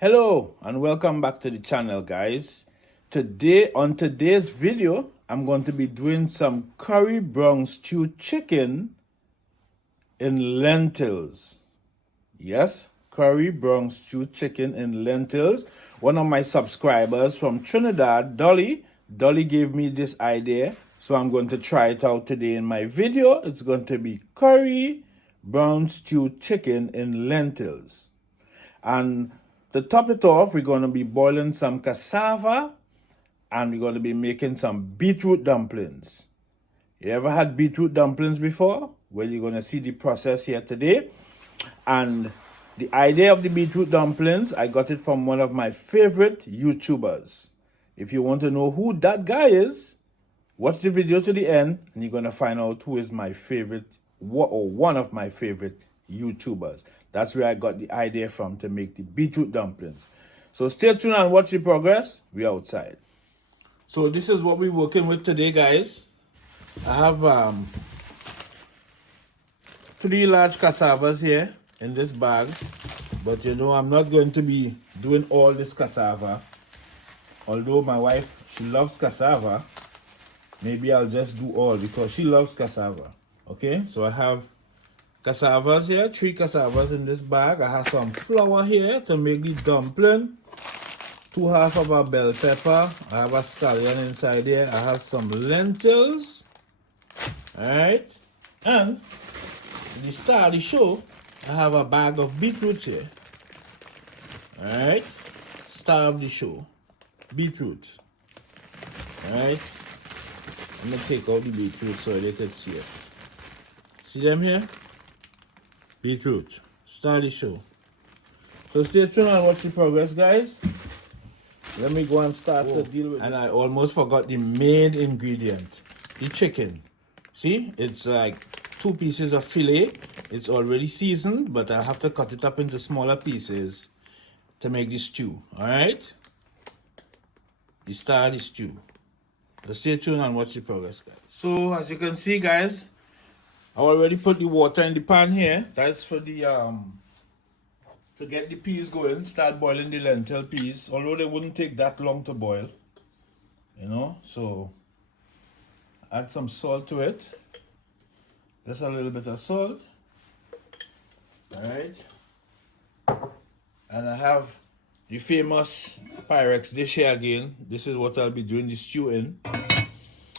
Hello and welcome back to the channel, guys. On today's video, I'm going to be doing some curry brown stew chicken in lentils. Yes, curry brown stew chicken in lentils. One of my subscribers from Trinidad, Dolly gave me this idea, so I'm going to try it out today in my video. It's going to be curry brown stew chicken in lentils. And to top it off, we're going to be boiling some cassava and we're going to be making some beetroot dumplings. You ever had beetroot dumplings before? Well, you're going to see the process here today. And the idea of the beetroot dumplings, I got it from one of my favorite YouTubers. If you want to know who that guy is, watch the video to the end and you're going to find out who is my favorite or one of my favorite YouTubers. That's where I got the idea from to make the beetroot dumplings. So stay tuned and watch the progress. We're outside. So this is what we're working with today, guys. I have 3 large cassavas here in this bag. But you know, I'm not going to be doing all this cassava. Although my wife, she loves cassava. Maybe I'll just do all because she loves cassava. Okay, so I have cassavas here, 3 cassavas in this bag. I have some flour here to make the dumpling. 2/2 of a bell pepper. I have a scallion inside here. I have some lentils. Alright. And the star of the show, I have a bag of beetroots here. Alright. Star of the show. Beetroot. Alright. I'm going to take out the beetroot so they can see it. See them here? Beetroot. Start the show. So stay tuned and watch the progress, guys. Let me go and start to deal with this. And I almost forgot the main ingredient. The chicken. See? It's like 2 pieces of fillet. It's already seasoned, but I have to cut it up into smaller pieces to make the stew. Alright? The start the stew. So stay tuned and watch the progress, guys. So as you can see, guys, I already put the water in the pan here. That's for the to get the peas going. Start boiling the lentil peas. Although they wouldn't take that long to boil, you know. So add some salt to it. Just a little bit of salt. All right. And I have the famous Pyrex dish here again. This is what I'll be doing the stew in.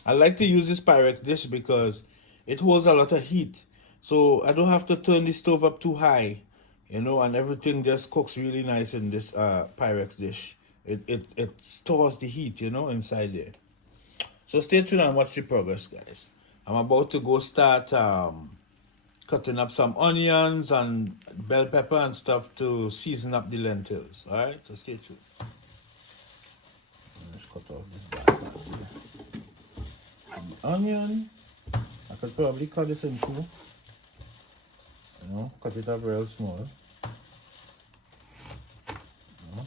I like to use this Pyrex dish because it holds a lot of heat. So I don't have to turn the stove up too high, you know, and everything just cooks really nice in this Pyrex dish. It stores the heat, you know, inside there. So stay tuned and watch the progress, guys. I'm about to go start cutting up some onions and bell pepper and stuff to season up the lentils. All right, so stay tuned. Let's cut off this back. The onion. I could probably cut this in 2. You know, cut it up real small. You know.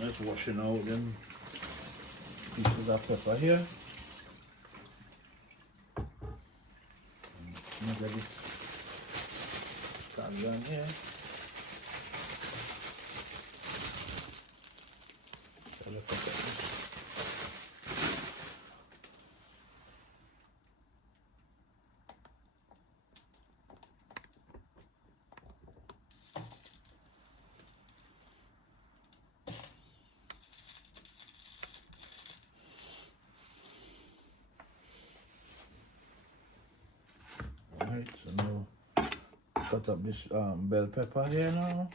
Just washing out them pieces of pepper here. And get this scallion here. Alright, so now cut up this bell pepper here now.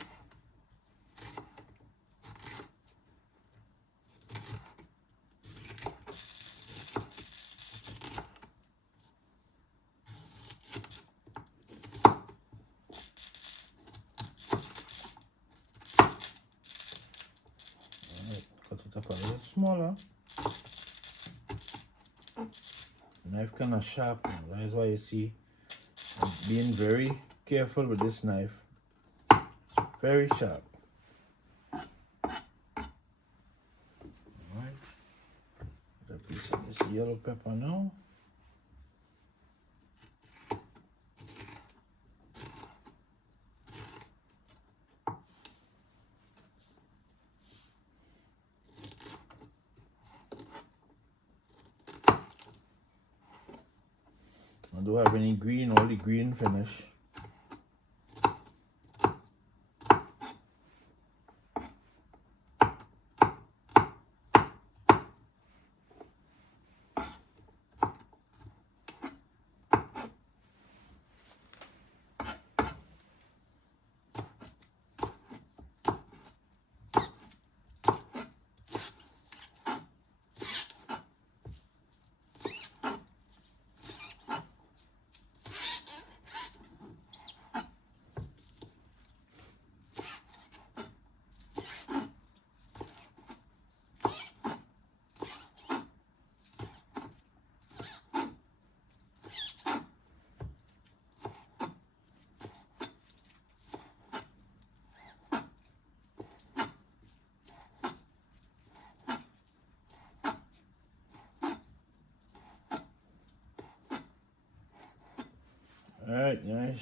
Cut it up a little smaller. Knife kind of sharp, that is why you see I'm being very careful with this knife. Very sharp. Alright, put a piece of this yellow pepper now. I don't have any green, only green finish. Alright, nice.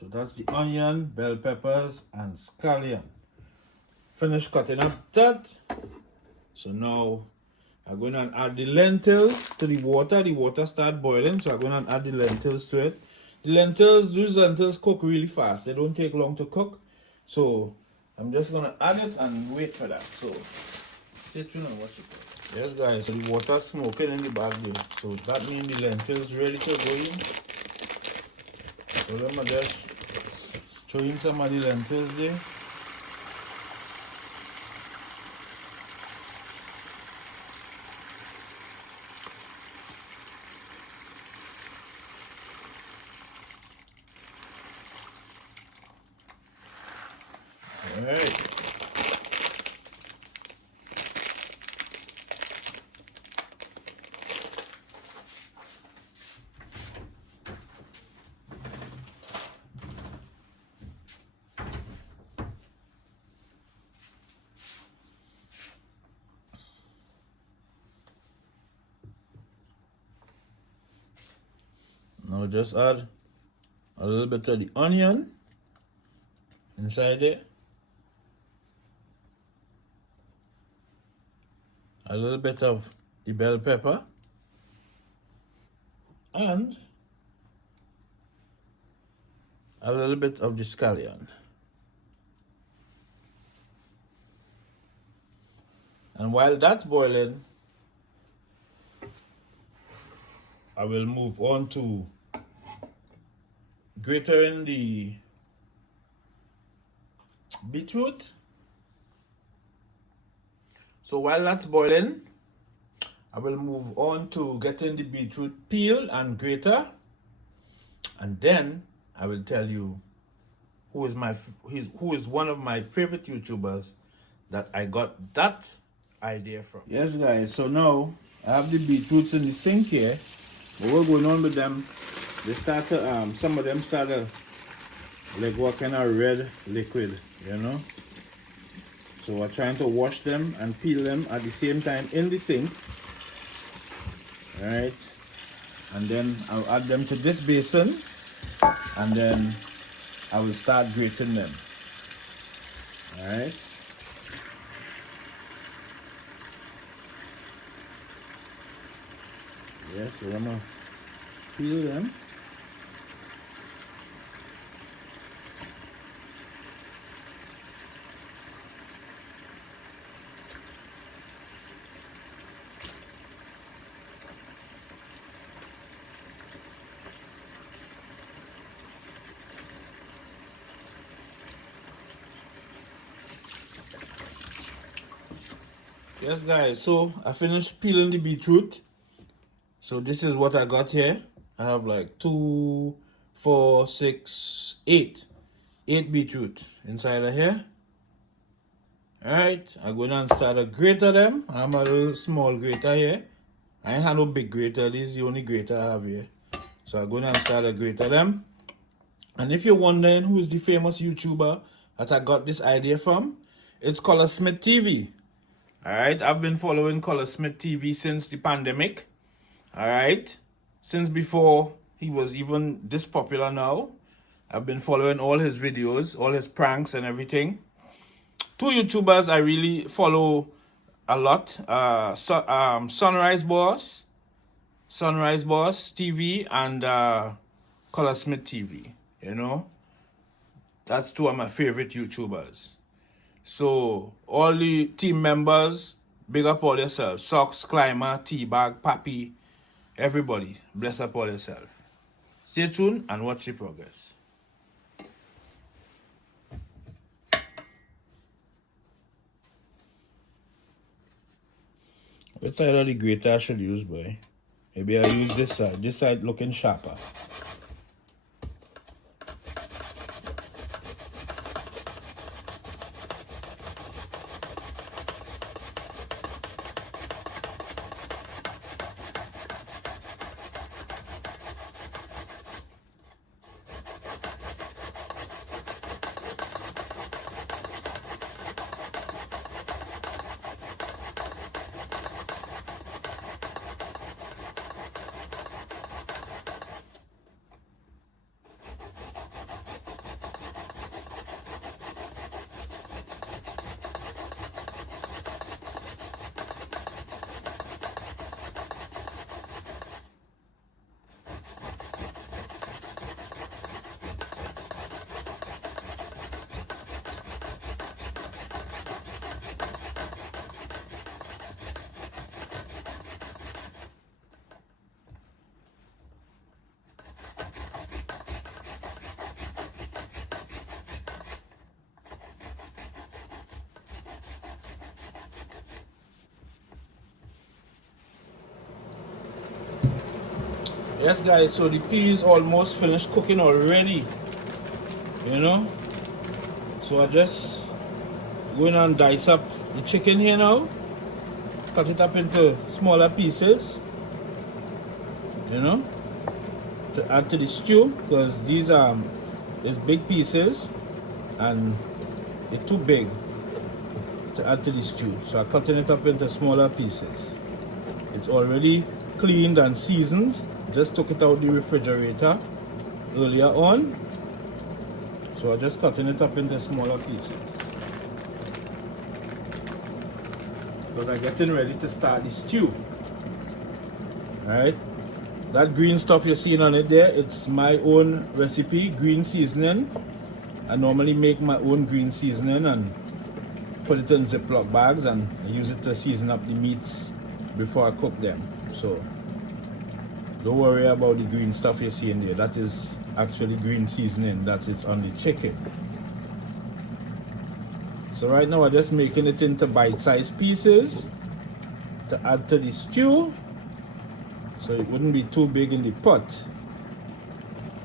So that's the onion, bell peppers, and scallion. Finish cutting up that. So now I'm going to add the lentils to the water. The water start boiling, so I'm going to add the lentils to it. The lentils, these lentils cook really fast. They don't take long to cook. So I'm just going to add it and wait for that. So stay tuned and watch it. Yes guys, so the water smoking in the bag there. So that means the lentils ready to go in. So let me just throw in some of the lentils there. Alright. Now just add a little bit of the onion inside there. A little bit of the bell pepper. And a little bit of the scallion. And while that's boiling, I will move on to grating the beetroot. So while that's boiling, I will move on to getting the beetroot peel and grater, and then I will tell you who is one of my favorite YouTubers that I got that idea from. Yes guys, so now I have the beetroots in the sink here. But what's going on with them? They start to some of them start to like what kind of red liquid, you know. So we're trying to wash them and peel them at the same time in the sink. Alright. And then I'll add them to this basin, and then I will start grating them. Alright. Yes, we're gonna peel them. Yes guys, so I finished peeling the beetroot. So this is what I got here. I have like 2, 4, 6, 8. 8 beetroot inside of here. Alright, I'm going to start to grater them. I have a little small grater here. I ain't have no big grater. This is the only grater I have here. So I'm going to start to grater them. And if you're wondering who's the famous YouTuber that I got this idea from, it's Color Smith TV. Alright, I've been following Color Smith TV since the pandemic. Alright, since before he was even this popular now. I've been following all his videos, all his pranks and everything. 2 YouTubers I really follow a lot. Sunrise Boss TV and Color Smith TV. You know, that's 2 of my favorite YouTubers. So all the team members, big up all yourself. Socks, Climber, Teabag, Pappy, everybody, bless up all yourself. Stay tuned and watch the progress. Which side of the grater I should use, boy? Maybe I use this side. This side looking sharper. Yes guys, so the peas almost finished cooking already. You know? So I just going and dice up the chicken here now. Cut it up into smaller pieces. You know? To add to the stew, because these are big pieces and they're too big to add to the stew. So I'm cutting it up into smaller pieces. It's already cleaned and seasoned. Just took it out the refrigerator earlier on. So I'm just cutting it up into smaller pieces. Because I'm getting ready to start the stew. Alright. That green stuff you're seeing on it there, it's my own recipe, green seasoning. I normally make my own green seasoning and put it in Ziploc bags and I use it to season up the meats before I cook them. So don't worry about the green stuff you're seeing there. That is actually green seasoning. That's it on the chicken. So right now I'm just making it into bite-sized pieces to add to the stew, so it wouldn't be too big in the pot.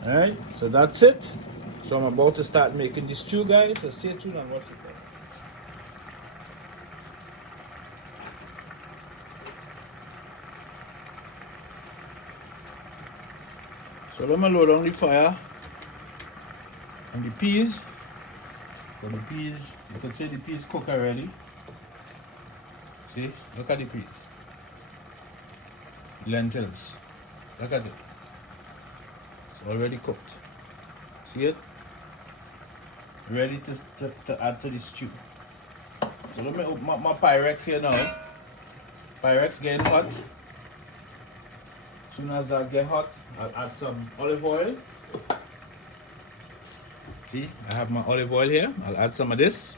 Alright, so that's it. So I'm about to start making the stew, guys. So stay tuned and watch it. So let me load on the fire and the peas. So the peas, you can see the peas cook already. See, look at the peas. Lentils, look at it. It's already cooked. See it? Ready to add to the stew. So let me open up my Pyrex here now. Pyrex getting hot. As soon as that get hot, I'll add some olive oil. See, I have my olive oil here. I'll add some of this.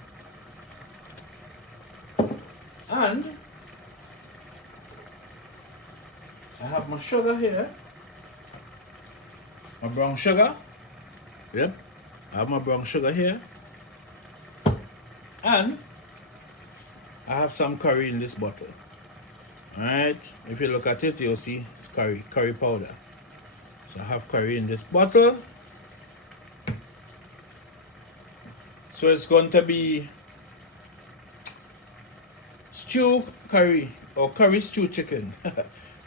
And I have my sugar here. My brown sugar. Yep. I have my brown sugar here. And I have some curry in this bottle. Alright, if you look at it, you'll see it's curry powder. So I have curry in this bottle. So it's going to be stew curry or curry stew chicken.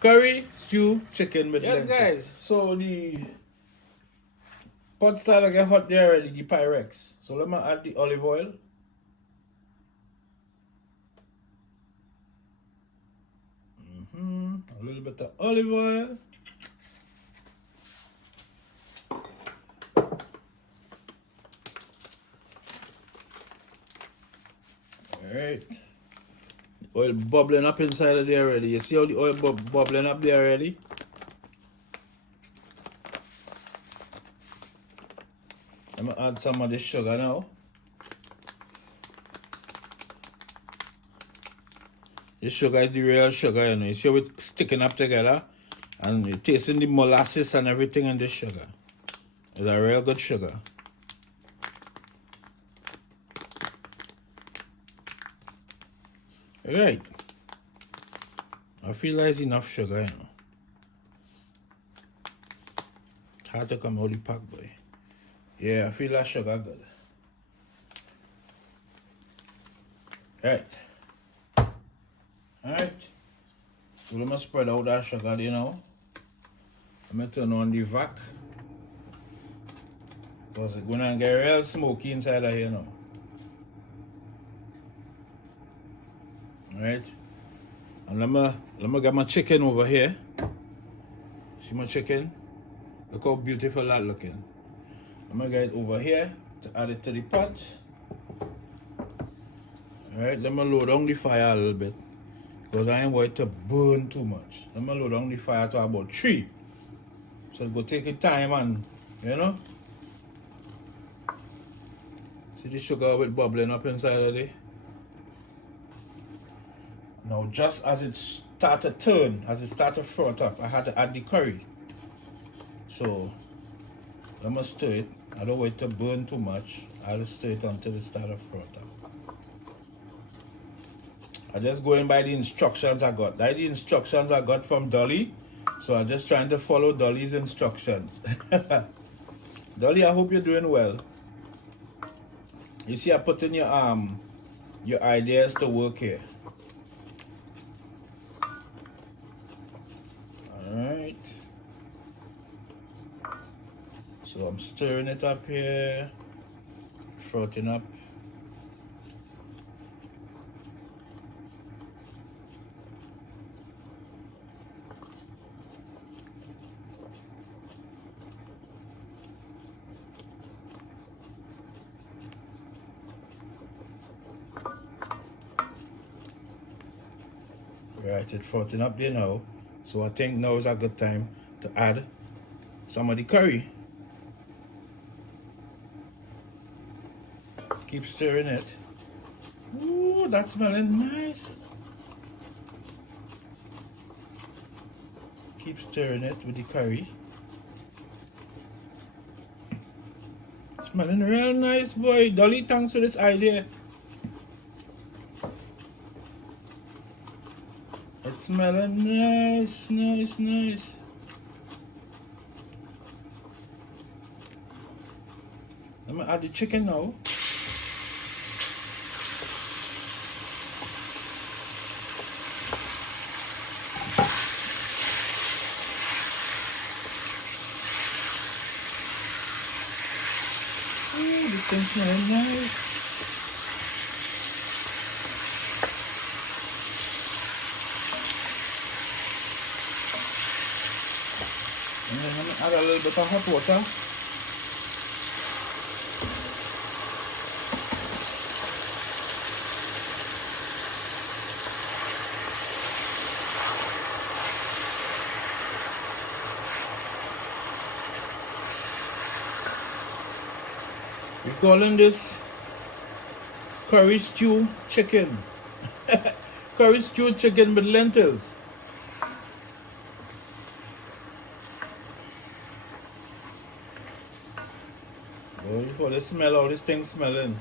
Curry stew chicken with lentils. Yes, guys. So the pot started to get hot there already, the Pyrex. So let me add the olive oil. A little bit of olive oil. Alright. Oil bubbling up inside of there already. You see how the oil bubbling up there already? I'm gonna add some of this sugar now. This sugar is the real sugar, you know. You see how it's sticking up together? And you're tasting the molasses and everything in this sugar. It's a real good sugar. Alright. I feel like it's enough sugar, you know. It's hard to come out the pack, boy. Yeah, I feel like sugar good. Alright. Alright. So let me spread out that sugar, you know. I'm going to turn on the vac. Because it's going to get real smoky inside of here now. Alright. And let me get my chicken over here. See my chicken? Look how beautiful that looking. I'm gonna get it over here to add it to the pot. Alright, let me low down the fire a little bit. Because I ain't want it to burn too much. Let me low down the fire to about 3. So it go take your time and, you know. See the sugar with bubbling up inside of it. Now just as it start to turn, as it start to froth up, I had to add the curry. So I must stir it. I don't want it to burn too much. I'll stir it until it starts to froth up. I just going by the instructions I got. That's the instructions I got from Dolly. So I'm just trying to follow Dolly's instructions. Dolly, I hope you're doing well. You see, I put in your ideas to work here. Alright. So I'm stirring it up here, frothing up. Right, it's frothing up there now. So I think now is a good time to add some of the curry. Keep stirring it. Ooh, that's smelling nice. Keep stirring it with the curry. Smelling real nice, boy. Dolly, thanks for this idea. It's smelling nice, nice, nice. Let me add the chicken now. Ooh, this thing's smelling nice. And then I'm gonna add a little bit of hot water. We're calling this curry stew chicken. Curry stew chicken with lentils. Oh, for the smell, all this thing smelling.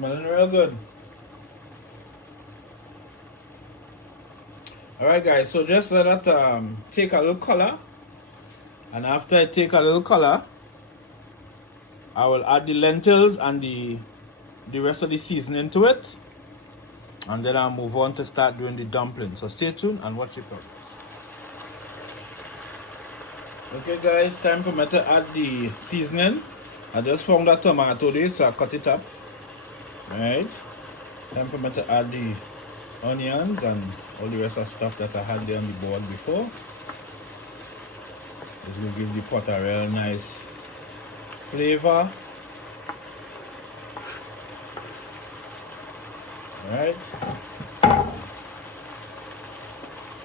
Smelling real good. Alright guys, so just let that take a little color. And after I take a little color, I will add the lentils and the rest of the seasoning to it. And then I'll move on to start doing the dumplings. So stay tuned and watch it progress. Okay guys, time for me to add the seasoning. I just found that tomato there, so I cut it up. Alright. Time for me to add the onions and all the rest of stuff that I had there on the board before. This will give the pot a real nice flavor. Alright.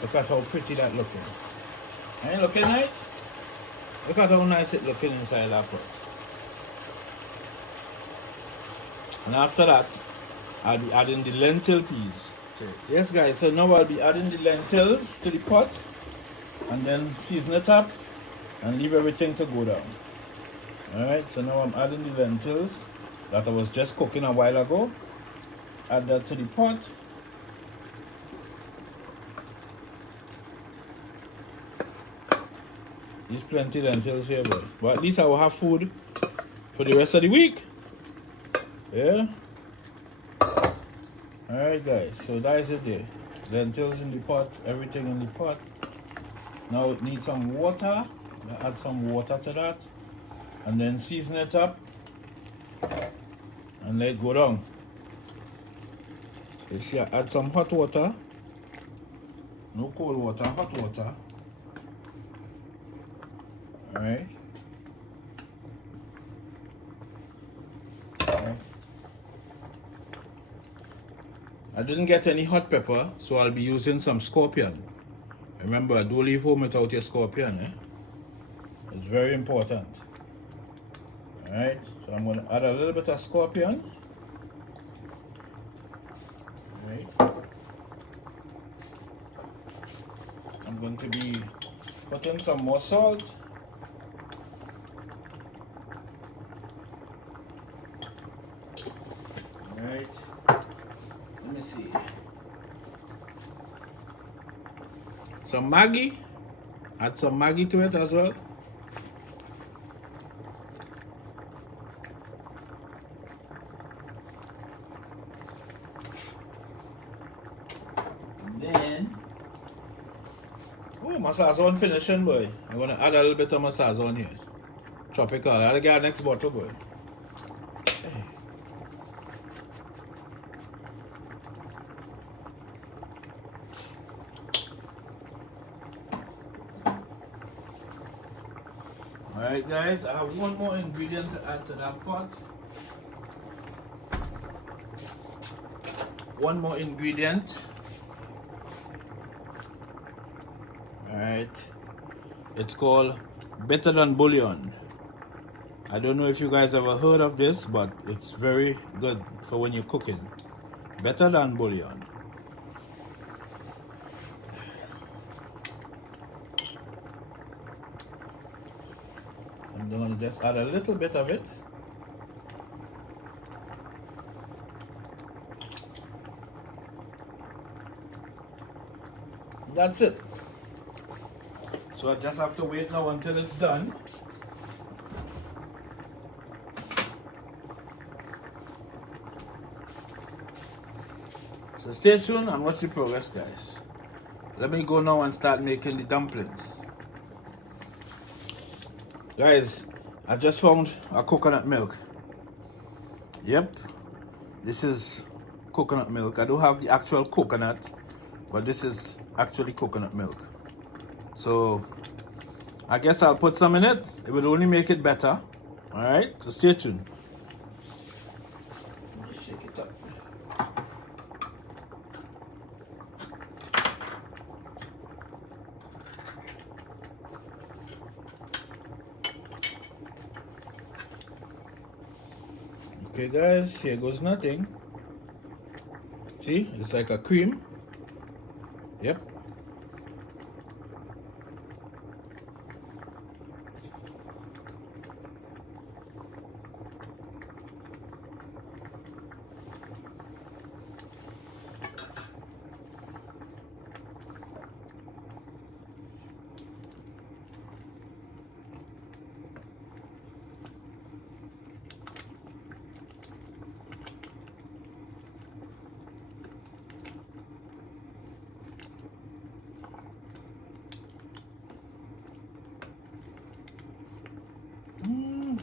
Look at how pretty that looking. Ain't it looking nice? Look at how nice it looking inside that pot. And after that, I'll be adding the lentil peas. Yes guys, so now I'll be adding the lentils to the pot and then season it up and leave everything to go down. Alright, so now I'm adding the lentils that I was just cooking a while ago. Add that to the pot. There's plenty of lentils here, boy. But at least I will have food for the rest of the week. Yeah? Alright guys, so that is it there. Lentils in the pot, everything in the pot. Now it needs some water. I add some water to that. And then season it up. And let it go down. You see, I add some hot water. No cold water, hot water. Alright. I didn't get any hot pepper, so I'll be using some scorpion. Remember, don't leave home without your scorpion. It's very important. Alright, so I'm going to add a little bit of scorpion. Alright. I'm going to be putting some more salt. Alright. Let me see. Some Maggi. Add some Maggi to it as well. And then, oh, my sazon finishing, boy. I'm gonna add a little bit of my sazon here. Tropical. I'll get our next bottle, boy. Alright guys, I have one more ingredient to add to that pot. One more ingredient. Alright. It's called Better Than Bouillon. I don't know if you guys ever heard of this, but it's very good for when you're cooking. Better Than Bouillon. I'm going to just add a little bit of it. That's it. So I just have to wait now until it's done. So stay tuned and watch the progress, guys. Let me go now and start making the dumplings. Guys, I just found a coconut milk. Yep, this is coconut milk. I don't have the actual coconut, but this is actually coconut milk. So I guess I'll put some in it. It will only make it better. Alright, so stay tuned. Shake it up. Okay guys, here goes nothing. See, it's like a cream. Yep.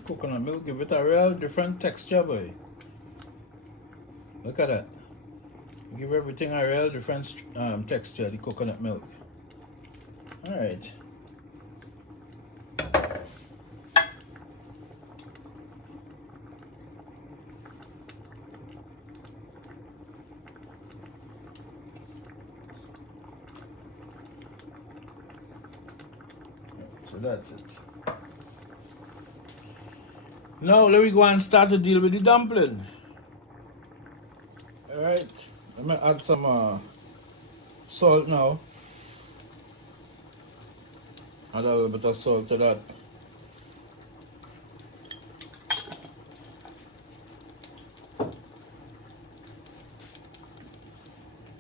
Coconut milk give it a real different texture, boy. Look at that. Give everything a real different texture, the coconut milk. Alright. So that's it. Now let me go and start to deal with the dumpling. Alright, I'm gonna add some salt now. Add a little bit of salt to that.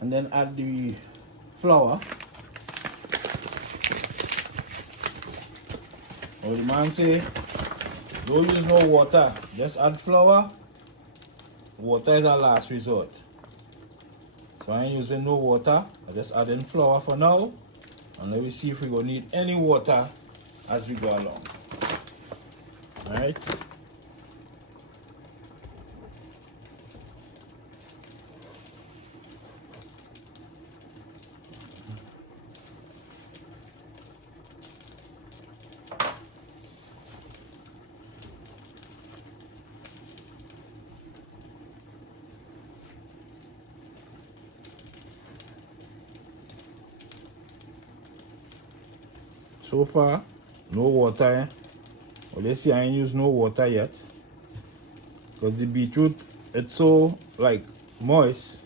And then add the flour. Oh, the man say, don't use no water, just add flour. Water is our last resort. So I ain't using no water, I just add in flour for now. And let me see if we're gonna need any water as we go along. Alright. So far, no water. Eh? Well, let's see, I ain't used no water yet. Because the beetroot, it's so like moist.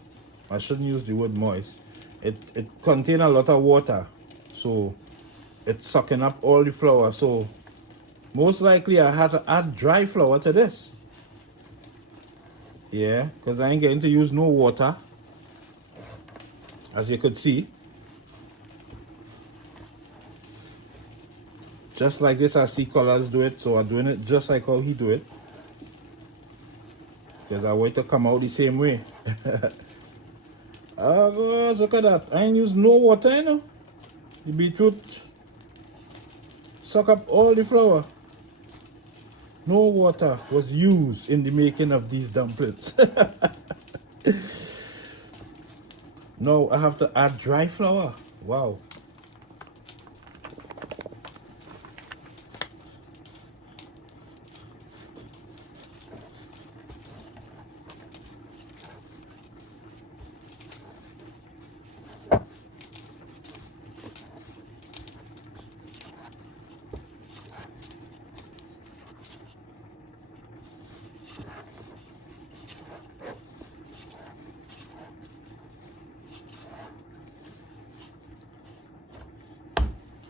I shouldn't use the word moist. It contains a lot of water. So it's sucking up all the flour. So most likely I had to add dry flour to this. Yeah, because I ain't getting to use no water. As you could see. Just like this, I see Colors do it, so I'm doing it just like how he do it. Because I want it to come out the same way. Oh, gosh, look at that. I ain't used no water, you know. The beetroot suck up all the flour. No water was used in the making of these dumplings. No, I have to add dry flour. Wow.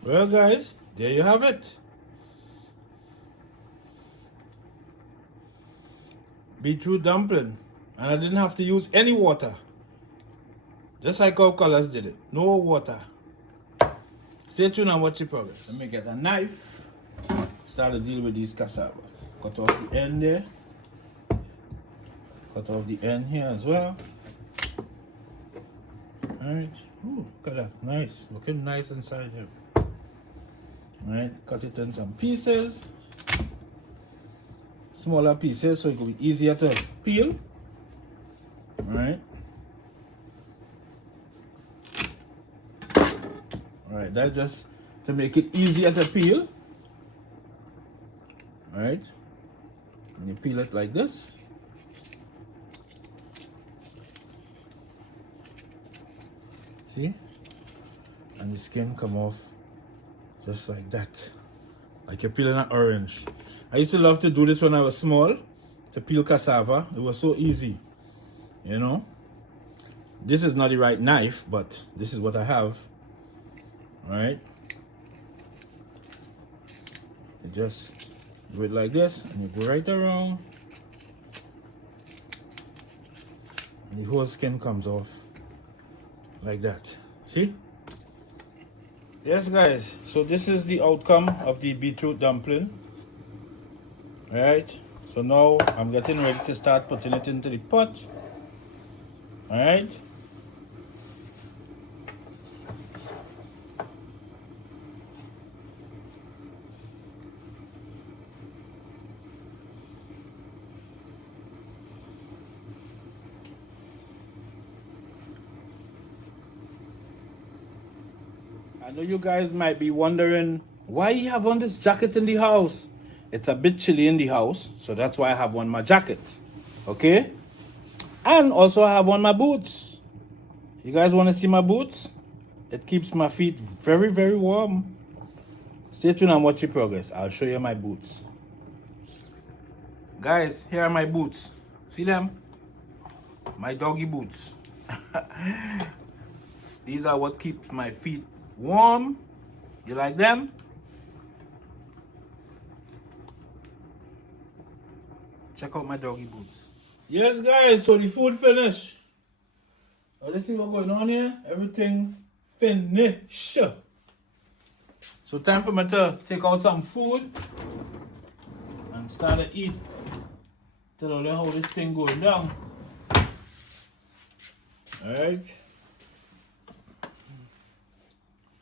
Well, guys, there you have it. Beetroot dumpling. And I didn't have to use any water. Just like how Colors did it. No water. Stay tuned and watch the progress. Let me get a knife. Start to deal with these cassavas. Cut off the end there. Cut off the end here as well. Alright. Ooh, look at that. Nice. Looking nice inside here. Alright, cut it in some pieces. Smaller pieces so it will be easier to peel. Alright. Alright, that just to make it easier to peel. Alright. And you peel it like this. See? And the skin come off just like that. Like you're peeling an orange. I used to love to do this when I was small. To peel cassava. It was so easy. You know? This is not the right knife, but this is what I have. Alright? You just do it like this. And you go right around. And the whole skin comes off. Like that. See? Yes, guys, so this is the outcome of the beetroot dumpling. Alright, so now I'm getting ready to start putting it into the pot. Alright. I know you guys might be wondering why you have on this jacket in the house. It's a bit chilly in the house, so that's why I have on my jacket. Okay? And also I have on my boots. You guys want to see my boots? It keeps my feet very, very warm. Stay tuned and watch the progress. I'll show you my boots. Guys, here are my boots. See them? My doggy boots. These are what keeps my feet warm. You like them? Check out my doggy boots. Yes, guys, so the food finished. Now let's see what's going on here. Everything finished. So time for me to take out some food and start to eat. Tell you how this thing going down. Alright.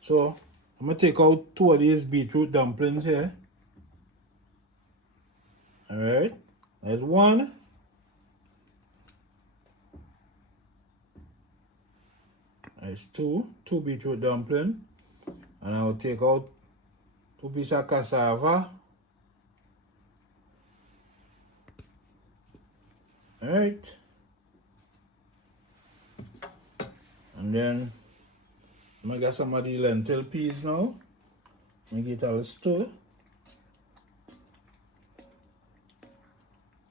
So I'm gonna take out 2 of these beetroot dumplings here. Alright. There's 1. There's 2 beetroot dumplings. And I'll take out 2 pieces of cassava. Alright. And then I'm gonna get some of the lentil peas now. I'm gonna get a little stir.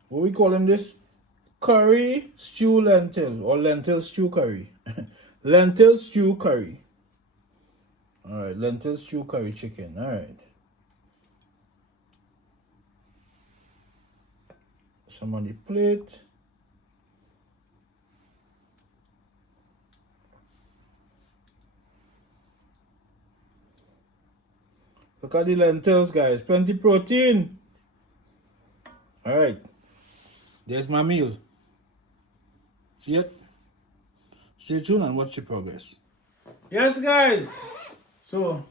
What we calling this? Curry stew lentil or lentil stew curry. Lentil stew curry. Alright, lentil stew curry chicken. Alright. Some on the plate. Look at the lentils, guys. Plenty protein. Alright. There's my meal. See it? Stay tuned and watch the progress. Yes, guys. So,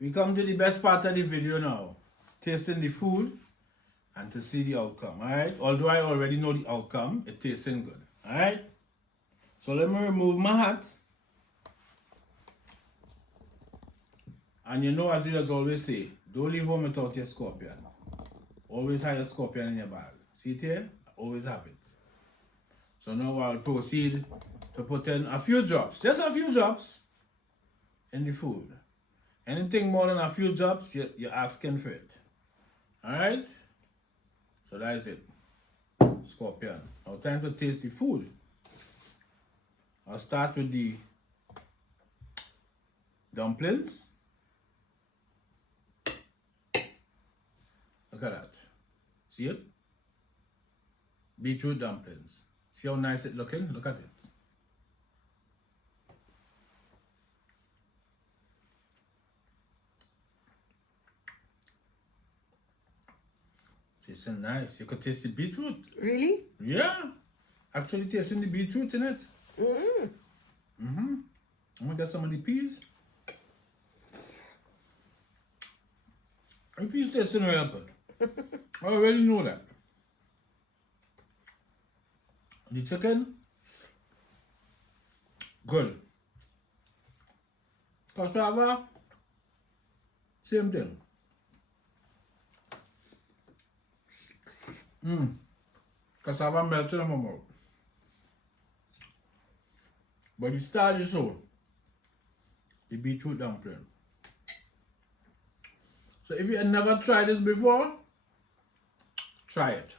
we come to the best part of the video now. Tasting the food and to see the outcome. Alright? Although I already know the outcome, it tasting good. Alright? So let me remove my hat. And you know, as you just always say, don't leave home without your scorpion. Always have a scorpion in your bag. See it here? Always have it. So now I'll proceed to put in a few drops. Just a few drops in the food. Anything more than a few drops, you're asking for it. Alright? So that's it. Scorpion. Now time to taste the food. I'll start with the dumplings. Look at that. See it? Beetroot dumplings. See how nice it's looking? Look at it. Tasting nice. You could taste the beetroot. Really? Yeah. Actually tasting the beetroot in it. I'm gonna get some of the peas. The peas tasting real good. I already know that. The chicken, good. Cassava, same thing. Cassava melts in my mouth. But the star is so the beetroot dumpling. So if you have never tried this before, try it.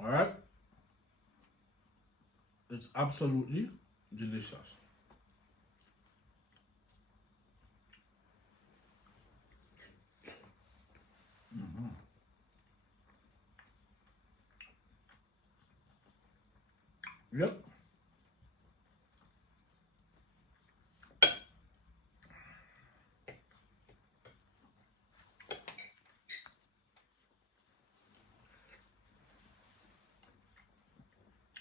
Alright? It's absolutely delicious. Yep.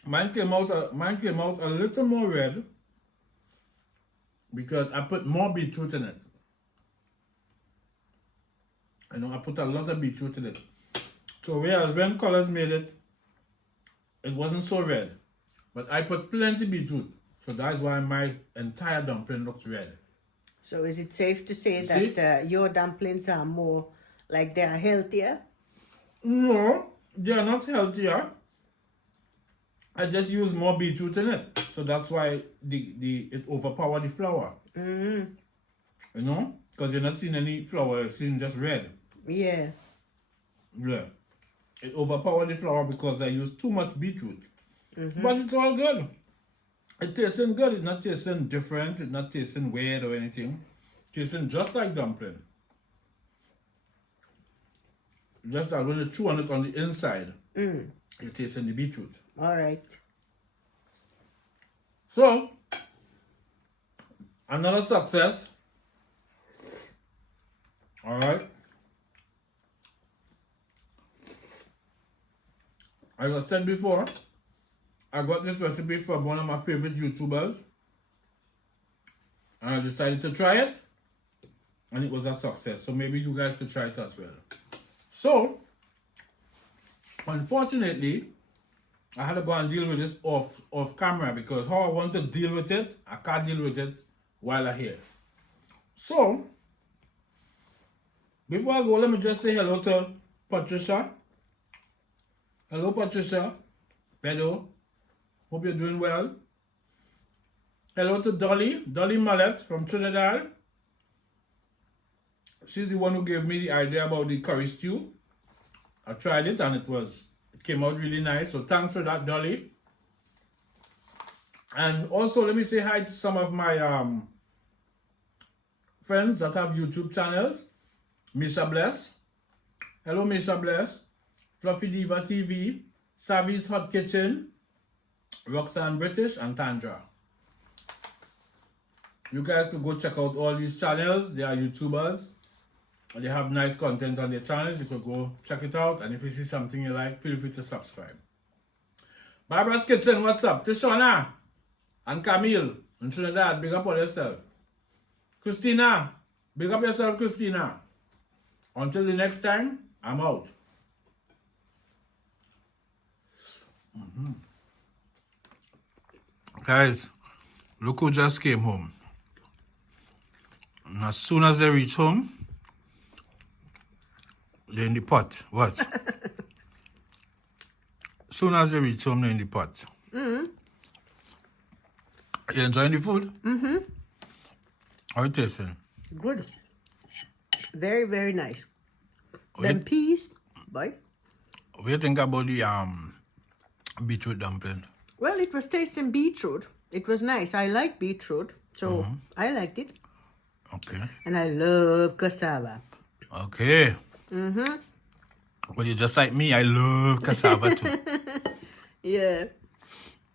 Mine came out a little more red because I put more beetroot in it. You know, I put a lot of beetroot in it. So whereas when Colors made it, it wasn't so red. But I put plenty beetroot. So that's why my entire dumpling looks red. So is it safe to say that your dumplings are more like they are healthier? No, they are not healthier. I just use more beetroot in it. So that's why it overpower the flour. You know? Because you're not seeing any flour, you're seeing just red. Yeah. Yeah. It overpowered the flour because I used too much beetroot. But it's all good. It tasting good. It's not tasting different. It's not tasting weird or anything. Tasting just like dumpling. Just that when you chew on it on the inside, you're tasting the beetroot. All right. So, another success. All right. As I said before, I got this recipe from one of my favorite YouTubers. And I decided to try it. And it was a success. So maybe you guys could try it as well. So, unfortunately, I had to go and deal with this off camera because how I want to deal with it, I can't deal with it while I'm here. So, before I go, let me just say hello to Patricia. Hello, Patricia. Pedro. Hope you're doing well. Hello to Dolly Mallet from Trinidad. She's the one who gave me the idea about the curry stew. I tried it and it came out really nice. So thanks for that, Dolly. And also let me say hi to some of my friends that have YouTube channels. Misha Bless. Hello, Misha Bless. Fluffy Diva TV. Savvy's Hot Kitchen. Roxanne British and Tandra. You guys can go check out all these channels. They are YouTubers. They have nice content on their channels. You could go check it out. And if you see something you like, feel free to subscribe. Barbara's Kitchen, what's up? Tishona and Camille in Trinidad, big up on yourself. Christina, big up yourself, Christina. Until the next time, I'm out. Guys, look who just came home. And as soon as they reach home, they're in the pot. Watch. As soon as they reach home, they're in the pot. You enjoying the food? How are you tasting? Good. Very, very nice. Wait. Them peas, boy. What do you think about the beetroot dumpling? Well, it was tasting beetroot. It was nice. I like beetroot, so I liked it. Okay. And I love cassava. Okay. Well, you're just like me. I love cassava too. Yeah.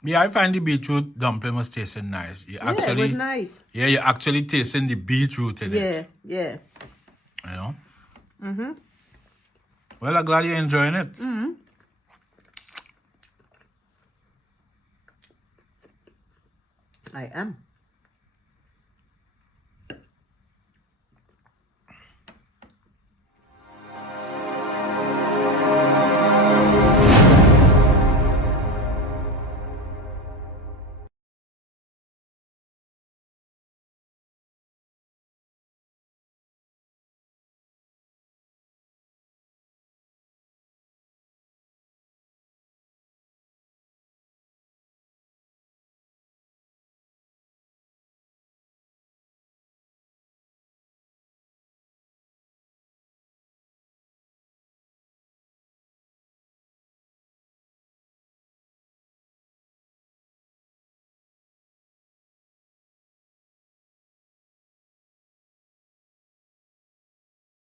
Yeah, I find the beetroot dumpling was tasting nice. You It was nice. Yeah, you're actually tasting the beetroot in it. Yeah. You know? Well, I'm glad you're enjoying it. I am.